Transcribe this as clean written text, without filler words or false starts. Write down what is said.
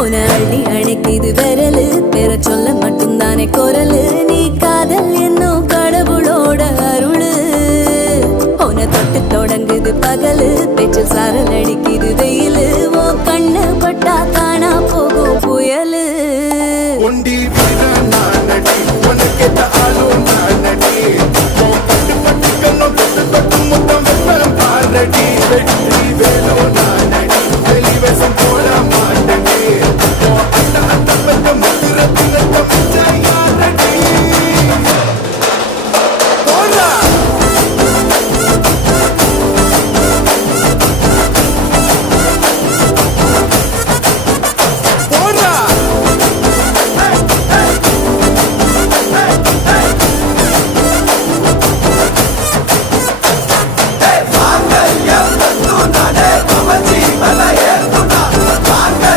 உன அள்ளி அணைக்குது விரலு பெற சொல்ல மட்டும்தானே குரலு நீ காதல் என்னும் கடவுளோட அருளு உன தொட்டு தொடங்குது பகலு பேச்சில் சாரல் அடிக்குது வெயிலு ஓ கண்ணு பட்டா காணா போகும் புயலு ஒண்டி வீரன் நானடி உனக்கேத்த ஆளும் நானடி பட்டு பட்டு கண்ணம் தொட்டு தொட்டு முத்தம் வெப்பம் பாரடி வெற்றி வேலோ நான்